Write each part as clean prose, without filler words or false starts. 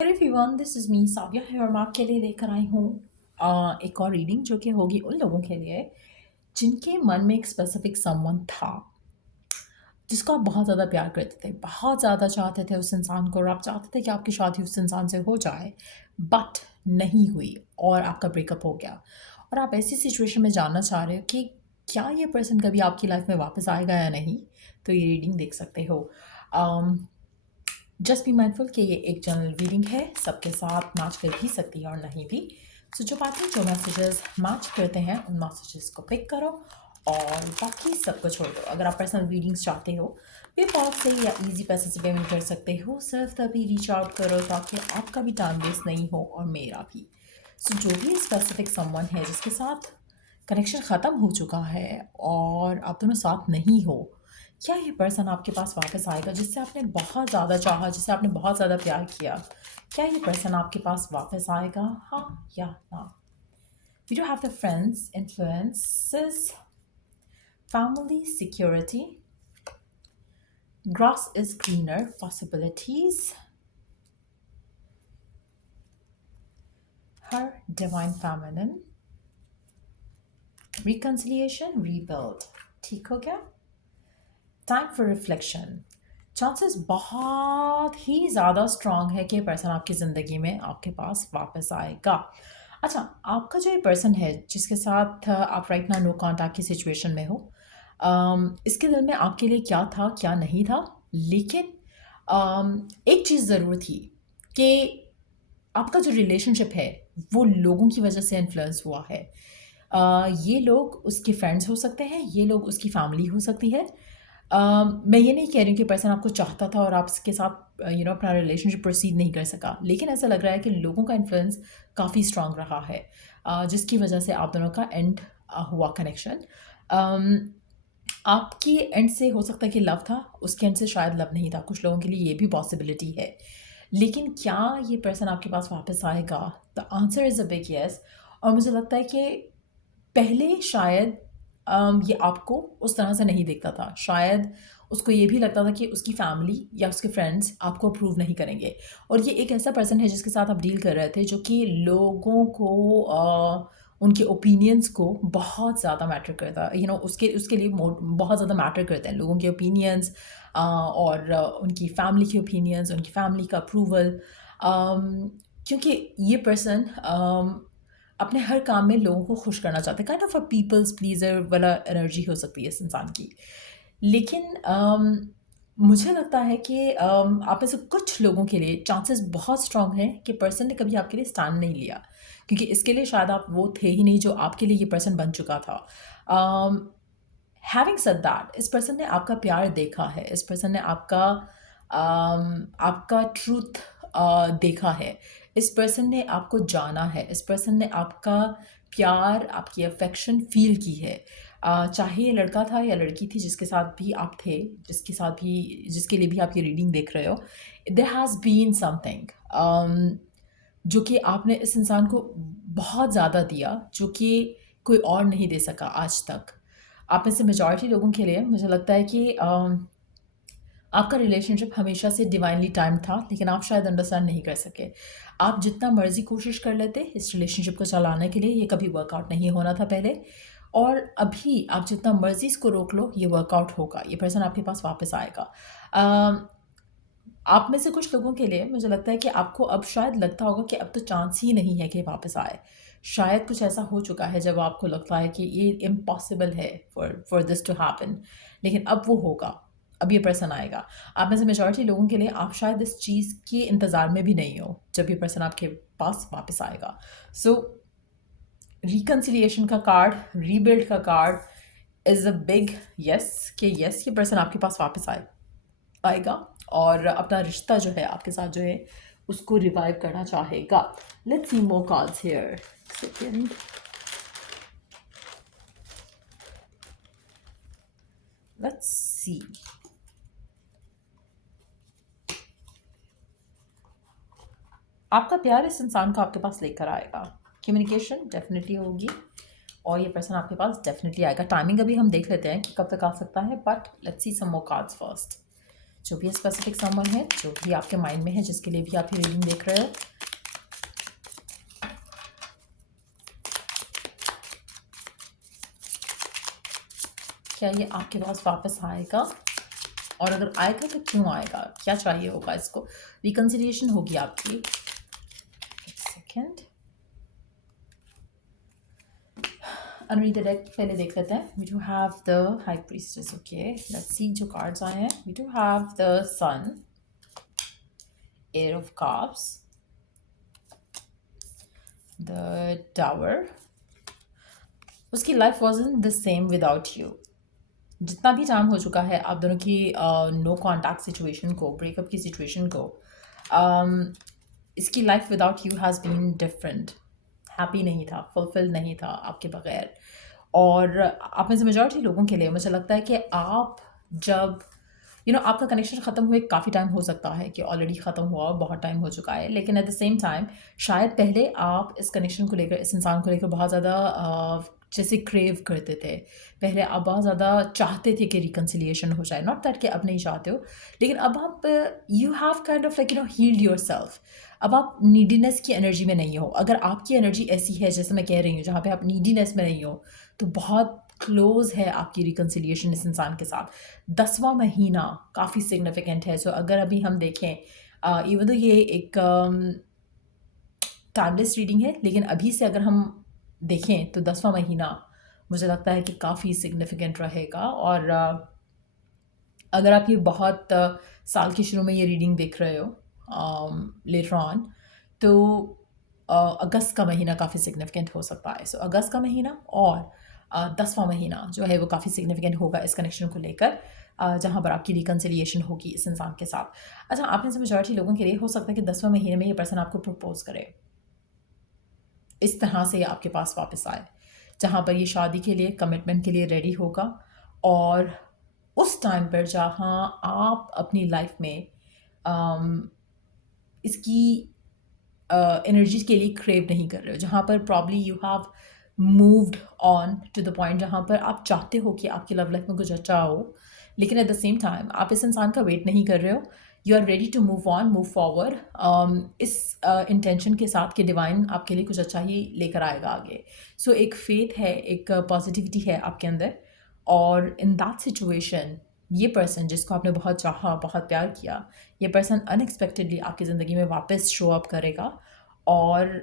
Everyone, this is me साविया है और मैं आपके लिए लेकर आई हूँ एक और रीडिंग जो कि होगी उन लोगों के लिए जिनके मन में एक स्पेसिफिक समवन था जिसको आप बहुत ज़्यादा प्यार करते थे, बहुत ज़्यादा चाहते थे उस इंसान को और आप चाहते थे कि आपकी शादी उस इंसान से हो जाए, बट नहीं हुई और आपका ब्रेकअप हो गया। और आप ऐसी सिचुएशन में जानना चाह रहे हो कि क्या ये पर्सन कभी आपकी लाइफ में वापस आएगा या नहीं। तो ये रीडिंग देख सकते हो। जस्ट बी माइंडफुल कि ये एक जनरल रीडिंग है, सबके साथ मैच कर भी सकती है और नहीं भी। सो जो बातें जो मैसेजेस मैच करते हैं उन मैसेजेस को पिक करो और बाकी सब को छोड़ दो। अगर आप पर्सनल रीडिंग्स चाहते हो पेपॉल से या इजी पैसे से पेमेंट कर सकते हो, सिर्फ तभी रीच आउट करो ताकि आपका भी टाइम वेस्ट नहीं हो और मेरा भी। सो जो भी स्पेसिफिक समवन है जिसके साथ कनेक्शन ख़त्म हो चुका है और आप दोनों साथ नहीं हो, क्या ये पर्सन आपके पास वापस आएगा जिससे आपने बहुत ज़्यादा चाहा, जिससे आपने बहुत ज़्यादा प्यार किया? क्या ये पर्सन आपके पास वापस आएगा, हाँ या ना? We do have the friends, influences, family, security, grass is greener, possibilities, her divine feminine, reconciliation, rebuild। ठीक हो गया? Time for reflection. चांसेस बहुत ही ज़्यादा स्ट्रांग है कि ये पर्सन आपकी ज़िंदगी में आपके पास वापस आएगा। अच्छा, आपका जो ये पर्सन है जिसके साथ आप राइट ना नो कॉन्टैक्ट की सिचुएशन में हो, इसके दिल में आपके लिए क्या था क्या नहीं था, लेकिन एक चीज़ ज़रूर थी कि आपका जो रिलेशनशिप है वो लोगों की वजह से इन्फ्लुएंस हुआ है। ये लोग उसके फ्रेंड्स हो सकते हैं, ये लोग उसकी फैमिली हो सकती है। मैं ये नहीं कह रही हूँ कि पर्सन आपको चाहता था और आप उसके साथ अपना रिलेशनशिप प्रोसीड नहीं कर सका, लेकिन ऐसा लग रहा है कि लोगों का इन्फ्लुएंस काफ़ी स्ट्रांग रहा है, जिसकी वजह से आप दोनों का एंड हुआ कनेक्शन। आपकी एंड से हो सकता है कि लव था, उसके एंड से शायद लव नहीं था, कुछ लोगों के लिए ये भी पॉसिबिलिटी है। लेकिन क्या ये पर्सन आपके पास वापस आएगा? The answer is a big yes. और मुझे लगता है कि पहले शायद ये आपको उस तरह से नहीं देखता था, शायद उसको ये भी लगता था कि उसकी फैमिली या उसके फ्रेंड्स आपको अप्रूव नहीं करेंगे। और ये एक ऐसा पर्सन है जिसके साथ आप डील कर रहे थे जो कि लोगों को उनके ओपिनियंस को बहुत ज़्यादा मैटर करता है, उसके उसके लिए बहुत ज़्यादा मैटर करते हैं लोगों के ओपिनियंस और उनकी फैमिली के ओपिनियंस, उनकी फैमिली का अप्रूवल। क्योंकि ये पर्सन अपने हर काम में लोगों को खुश करना चाहते हैं, kind of a people's pleaser वाला एनर्जी हो सकती है इस इंसान की। लेकिन मुझे लगता है कि आप में से कुछ लोगों के लिए चांसेस बहुत स्ट्रांग हैं कि पर्सन ने कभी आपके लिए स्टैंड नहीं लिया, क्योंकि इसके लिए शायद आप वो थे ही नहीं जो आपके लिए ये पर्सन बन चुका था। हैविंग सेड दैट, इस पर्सन ने आपका प्यार देखा है, इस पर्सन ने आपका ट्रूथ देखा है, इस पर्सन ने आपको जाना है, इस पर्सन ने आपका प्यार, आपकी अफेक्शन फील की है। चाहे ये लड़का था या लड़की थी जिसके साथ भी आप थे, जिसके लिए भी आप ये रीडिंग देख रहे हो, देयर हैज़ बीन समथिंग जो कि आपने इस इंसान को बहुत ज़्यादा दिया, जो कि कोई और नहीं दे सका आज तक। आप में से मेजॉरिटी लोगों के लिए मुझे लगता है कि आपका रिलेशनशिप हमेशा से डिवाइनली टाइम्ड था, लेकिन आप शायद अंडरस्टैंड नहीं कर सके। आप जितना मर्ज़ी कोशिश कर लेते इस रिलेशनशिप को चलाने के लिए, ये कभी वर्कआउट नहीं होना था पहले, और अभी आप जितना मर्ज़ी इसको रोक लो, ये वर्कआउट होगा, ये पर्सन आपके पास वापस आएगा। आप में से कुछ लोगों के लिए मुझे लगता है कि आपको अब शायद लगता होगा कि अब तो चांस ही नहीं है कि वापस आए। शायद कुछ ऐसा हो चुका है जब आपको लगता है कि ये इम्पॉसिबल है फॉर दिस टू हैपन, लेकिन अब वो होगा, अब ये पर्सन आएगा। आप में से मेजॉरिटी लोगों के लिए आप शायद इस चीज़ के इंतज़ार में भी नहीं हो जब ये पर्सन आपके पास वापस आएगा। सो रिकन्सिलिएशन का कार्ड, रीबिल्ड का card is a big yes कि यस, ये पर्सन आपके पास वापस आएगा और अपना रिश्ता जो है आपके साथ जो है उसको रिवाइव करना चाहेगा। Let's see more cards here. Second, let's see. आपका प्यार इस इंसान को आपके पास लेकर आएगा, कम्युनिकेशन डेफिनेटली होगी और ये पर्सन आपके पास डेफिनेटली आएगा। टाइमिंग अभी हम देख लेते हैं कि कब तक आ सकता है, but let's see some more cards first. जो भी स्पेसिफिक समवन है, जो भी आपके माइंड में है, जिसके लिए भी आप ये रीडिंग देख रहे हो, क्या ये आपके पास वापस आएगा? और अगर आएगा तो क्यों आएगा? क्या चाहिए होगा इसको? रिकन्सिलिएशन होगी आपकी। एक सेकेंड, अनरीड डेक पहले देख लेते हैं। We do have the high priestess. Okay, let's see जो कार्ड्स आए हैं। We do have the sun, air of cups, the tower. उसकी life wasn't the same without you. जितना भी टाइम हो चुका है आप दोनों की नो कॉन्टैक्ट सिचुएशन को, ब्रेकअप की सिचुएशन को, इसकी life without you has been different. Happy नहीं था, फुलफिल नहीं था आपके बगैर। और आप में से मेजॉरिटी लोगों के लिए मुझे लगता है कि आप जब आपका कनेक्शन ख़त्म हुए काफ़ी टाइम हो सकता है कि ऑलरेडी ख़त्म हुआ, बहुत टाइम हो चुका है, लेकिन एट द सेम टाइम शायद पहले आप इस कनेक्शन को लेकर, इस इंसान को लेकर बहुत ज़्यादा जैसे क्रेव करते थे। पहले आप बहुत ज़्यादा चाहते थे कि रिकन्सिलिएशन हो जाए, नॉट दैट कि अब नहीं चाहते हो, लेकिन अब आप you have kind of like healed yourself. अब आप नीडीनेस की एनर्जी में नहीं हो। अगर आपकी एनर्जी ऐसी है जैसे मैं कह रही हूँ, जहाँ पे आप नीडीनेस में नहीं हो, तो बहुत क्लोज है आपकी रिकन्सिलिएशन इस इंसान के साथ। 10वां महीना काफ़ी सिग्निफिकेंट है। सो अगर अभी हम देखें, इवन तो ये एक टाइमलेस रीडिंग है, लेकिन अभी से अगर हम देखें तो 10वां महीना मुझे लगता है कि काफ़ी सिग्निफिकेंट रहेगा। और अगर आप ये बहुत साल के शुरू में ये रीडिंग देख रहे हो लेटर ऑन, तो अगस्त का महीना काफ़ी सिग्निफिकेंट हो सकता है। सो अगस्त का महीना और 10वां महीना जो है वो काफ़ी सिग्निफिकेंट होगा इस कनेक्शन को लेकर, जहाँ पर आपकी रिकन्सिलिएशन होगी इस इंसान के साथ। अच्छा, आप में से मेजॉरिटी लोगों के लिए हो सकता है कि 10वें महीने में ये पर्सन आपको प्रपोज करे, इस तरह से आपके पास वापस आए, जहाँ पर ये शादी के लिए, कमिटमेंट के लिए रेडी होगा। और उस टाइम पर जहाँ आप अपनी लाइफ में इसकी एनर्जी के लिए क्रेव नहीं कर रहे हो, जहाँ पर probably you have moved on to the point जहाँ पर आप चाहते हो कि आपकी लव लाइफ में कुछ अच्छा हो, लेकिन एट द सेम टाइम आप इस इंसान का वेट नहीं कर रहे हो। You are ready to move on, move forward, इस इंटेंशन के साथ कि डिवाइन आपके लिए कुछ अच्छा ही लेकर आएगा आगे। सो एक फेथ है, एक पॉजिटिविटी है आपके अंदर। और इन दैट सिचुएशन ये पर्सन जिसको आपने बहुत चाहा, बहुत प्यार किया, ये पर्सन अनएक्सपेक्टेडली आपकी ज़िंदगी में वापस शो अप करेगा। और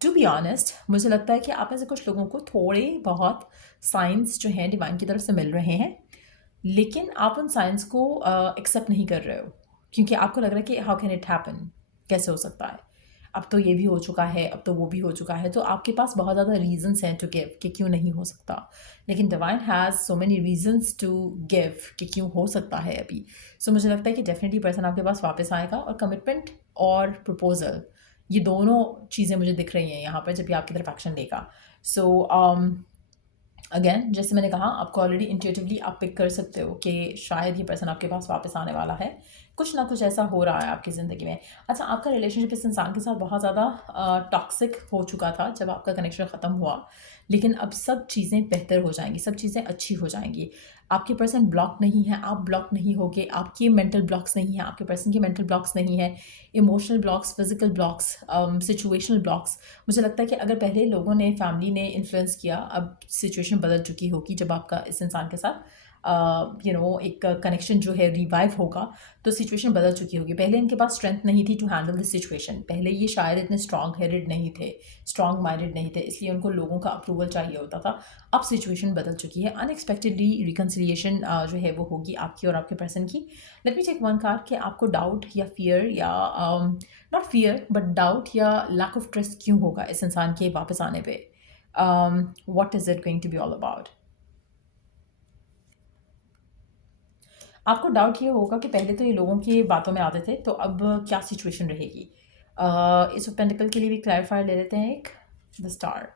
टू बी ऑनेस्ट मुझे लगता है कि आप में से कुछ लोगों को थोड़े बहुत साइंस जो हैं डिवाइन की तरफ से मिल रहे हैं, लेकिन आप उन साइंस को एक्सेप्ट नहीं कर रहे हो, क्योंकि आपको लग रहा है कि हाउ कैन इट हैपन, कैसे हो सकता है, अब तो ये भी हो चुका है, अब तो वो भी हो चुका है। तो आपके पास बहुत ज़्यादा रीजंस हैं टू गिव कि क्यों नहीं हो सकता, लेकिन divine has so many reasons to give कि क्यों हो सकता है अभी। सो मुझे लगता है कि डेफिनेटली पर्सन आपके पास वापस आएगा। और कमिटमेंट और प्रपोजल, ये दोनों चीज़ें मुझे दिख रही हैं यहाँ पर जब भी आपकी तरफ एक्शन लेगा। सो अगेन, जैसे मैंने कहा, आपको ऑलरेडी इंट्यूटिवली आप पिक कर सकते हो कि शायद ये पर्सन आपके पास वापस आने वाला है, कुछ ना कुछ ऐसा हो रहा है आपकी ज़िंदगी में। अच्छा, आपका रिलेशनशिप इस इंसान के साथ बहुत ज़्यादा टॉक्सिक हो चुका था जब आपका कनेक्शन ख़त्म हुआ, लेकिन अब सब चीज़ें बेहतर हो जाएंगी, सब चीज़ें अच्छी हो जाएंगी। आपके पर्सन ब्लॉक नहीं है, आप ब्लॉक नहीं होगे, आपके मेंटल ब्लॉक्स नहीं हैं, आपके पर्सन के मेंटल ब्लॉक्स नहीं है, emotional blocks, physical blocks, situational blocks. मुझे लगता है कि अगर पहले लोगों ने, फैमिली ने इन्फ्लुएंस किया, अब सिचुएशन बदल चुकी होगी जब आपका इस इंसान के साथ एक कनेक्शन जो है रिवाइव होगा, तो सिचुएशन बदल चुकी होगी। पहले इनके पास स्ट्रेंथ नहीं थी टू हैंडल दिस सिचुएशन, पहले ये शायद इतने स्ट्रॉन्ग हेडेड नहीं थे, स्ट्रॉन्ग माइंडेड नहीं थे, इसलिए उनको लोगों का अप्रूवल चाहिए होता था। अब सिचुएशन बदल चुकी है, अनएक्सपेक्टेडली रिकन्सिलिएशन जो है वो होगी आपकी और आपके पर्सन की। Let me take one card कि आपको डाउट या फियर या नॉट फियर बट डाउट या लैक ऑफ ट्रस्ट क्यों होगा इस इंसान के वापस आने पे। What is it going to be all about? आपको डाउट ये होगा कि पहले तो ये लोगों की बातों में आते थे, तो अब क्या सिचुएशन रहेगी। इस पेंटिकल के लिए भी क्लैरिफायर ले लेते हैं एक, द स्टार।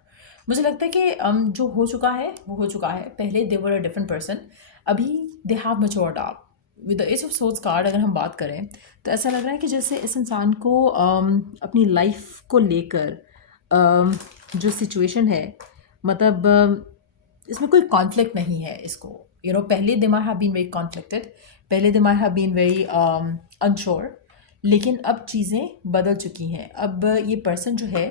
मुझे लगता है कि जो हो चुका है वो हो चुका है। पहले दे वर अ डिफरेंट पर्सन, अभी they have matured up. With the age of source card अगर हम बात करें तो ऐसा लग रहा है कि जैसे इस इंसान को अपनी लाइफ को लेकर जो सिचुएशन है, मतलब इसमें कोई कॉन्फ्लिक्ट नहीं है इसको। पहले they might have been very conflicted, पहले they my have been very unsure, लेकिन अब चीज़ें बदल चुकी हैं। अब ये पर्सन जो है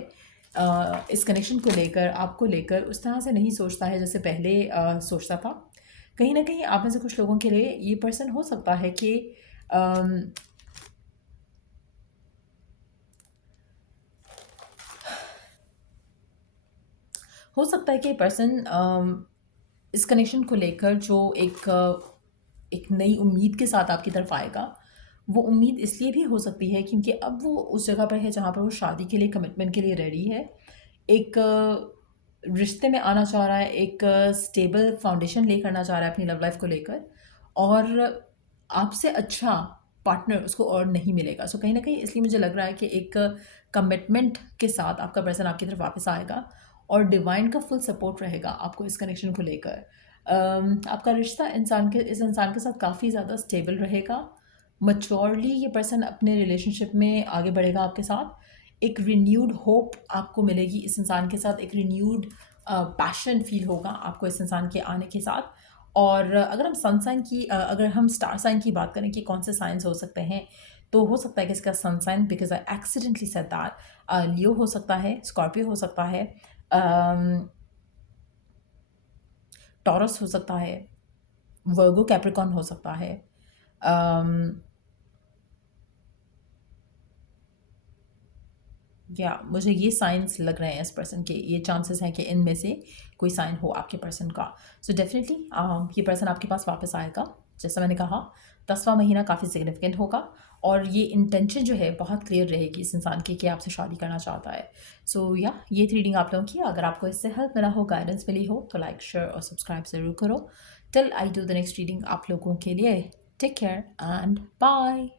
इस कनेक्शन को लेकर, आपको लेकर उस तरह से नहीं सोचता है जैसे पहले सोचता था। कहीं न कहीं आप में से कुछ लोगों के लिए ये पर्सन हो सकता है कि अम, हो सकता है कि पर्सन इस कनेक्शन को लेकर जो एक नई उम्मीद के साथ आपकी तरफ आएगा, वो उम्मीद इसलिए भी हो सकती है क्योंकि अब वो उस जगह पर है जहाँ पर वो शादी के लिए, कमिटमेंट के लिए रेडी है। एक रिश्ते में आना चाह रहा है, एक स्टेबल फाउंडेशन ले करना चाह रहा है अपनी लव लाइफ को लेकर, और आपसे अच्छा पार्टनर उसको और नहीं मिलेगा। सो कहीं न कहीं इसलिए मुझे लग रहा है कि एक कमिटमेंट के साथ आपका पर्सन आपकी तरफ वापस आएगा और डिवाइन का फुल सपोर्ट रहेगा आपको इस कनेक्शन को लेकर। आपका रिश्ता इस इंसान के साथ काफ़ी ज़्यादा स्टेबल रहेगा। मैच्योरली ये पर्सन अपने रिलेशनशिप में आगे बढ़ेगा आपके साथ। एक रिन्यूड होप आपको मिलेगी इस इंसान के साथ, एक रिन्यूड पैशन फील होगा आपको इस इंसान के आने के साथ। और अगर हम स्टार साइन की बात करें कि कौन से साइंस हो सकते हैं, तो हो सकता है कि इसका sun sign, because I accidentally said that, Leo हो सकता है, स्कॉर्पियो हो सकता है, टॉरस हो सकता है, वर्गो कैप्रिकॉर्न हो सकता है। या मुझे ये साइंस लग रहे हैं इस पर्सन के, ये चांसेस हैं कि इनमें से कोई साइन हो आपके पर्सन का। सो डेफिनेटली ये पर्सन आपके पास वापस आएगा। जैसा मैंने कहा, 10वां महीना काफ़ी सिग्निफिकेंट होगा और ये इंटेंशन जो है बहुत क्लियर रहेगी इस इंसान की कि आपसे शादी करना चाहता है। सो या ये थी रीडिंग आप लोगों की। अगर आपको इससे हेल्प मिला हो, गाइडेंस मिली हो, तो लाइक, शेयर और सब्सक्राइब ज़रूर करो। Till I do the next reading आप लोगों के लिए, टेक केयर एंड बाय।